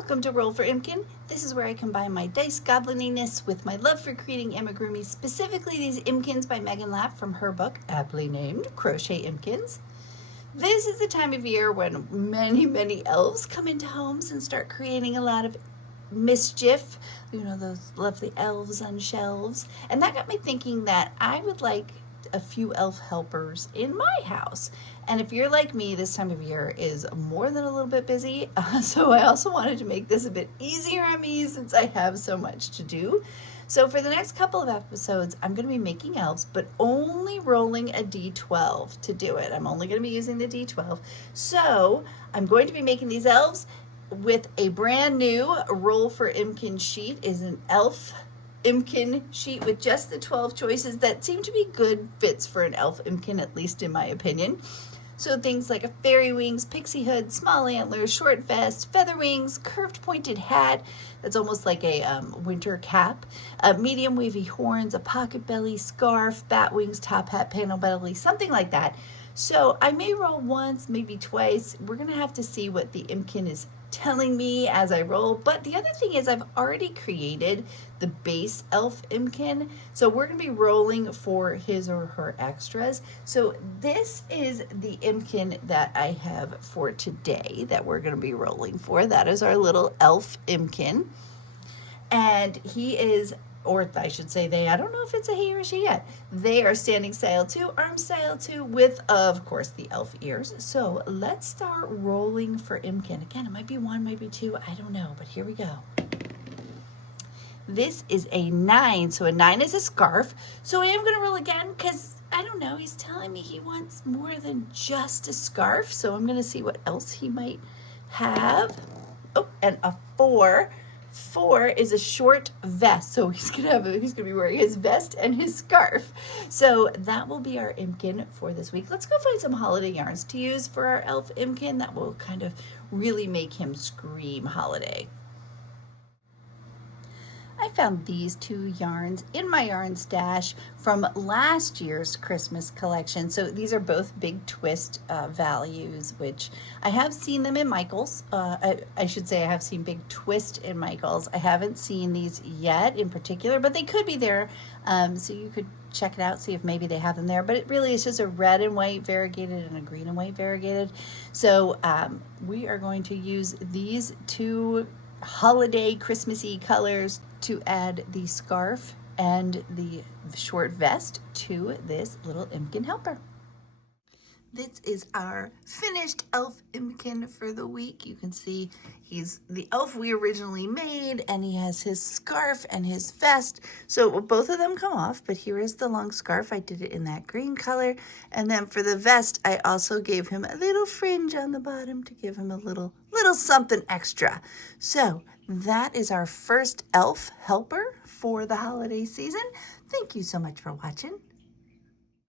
Welcome to Roll for Impkin. This is where I combine my dice goblin-ness with my love for creating amigurumi, specifically these Impkins by Megan Lapp from her book, aptly named Crochet Impkins. This is the time of year when many elves come into homes and start creating a lot of mischief. You know, those lovely elves on shelves. And that got me thinking that I would like a few elf helpers in my house. And if you're like me, this time of year is more than a little bit busy. So I also wanted to make this a bit easier on me since I have so much to do. So for the next couple of episodes, I'm going to be making elves, but only rolling a D12 to do it. I'm only going to be using the D12. So I'm going to be making these elves with a brand new Roll for Impkin sheet. Is an elf Impkin sheet with just the 12 choices that seem to be good fits for an elf Impkin, at least in my opinion. So things like a fairy wings, pixie hood, small antlers, short vest, feather wings, curved pointed hat that's almost like a winter cap, medium wavy horns, a pocket belly, scarf, bat wings, top hat, panel belly, something like that. So I may roll once, maybe twice. We're going to have to see what the Impkin is telling me as I roll. But the other thing is I've already created the base elf Impkin, so we're going to be rolling for his or her extras. So this is the Impkin that I have for today that we're going to be rolling for. That is our little elf Impkin, and he is, or I should say they, I don't know if it's a he or she yet. They are standing style 2, arm style 2, with, of course, the elf ears. So let's start rolling for Impkin. Again, it might be 1, might be 2, I don't know, but here we go. This is a 9, so a 9 is a scarf. So I am going to roll again because, I don't know, he's telling me he wants more than just a scarf. So I'm going to see what else he might have. Oh, and a 4. 4 is a short vest, so he's gonna be wearing his vest and his scarf. So that will be our Impkin for this week. Let's go find some holiday yarns to use for our elf Impkin that will kind of really make him scream holiday. I found these 2 yarns in my yarn stash from last year's Christmas collection. So these are both big twist values, which I have seen them in Michael's. I should say I have seen big twist in Michael's. I haven't seen these yet in particular, but they could be there. So you could check it out, see if maybe they have them there. But it really is just a red and white variegated and a green and white variegated. So we are going to use these 2 holiday Christmassy colors to add the scarf and the short vest to this little Impkin helper. This is our finished elf Impkin for the week. You can see he's the elf we originally made, and he has his scarf and his vest. So both of them come off, but here is the long scarf. I did it in that green color. And then for the vest, I also gave him a little fringe on the bottom to give him a little something extra. So that is our first elf helper for the holiday season. Thank you so much for watching.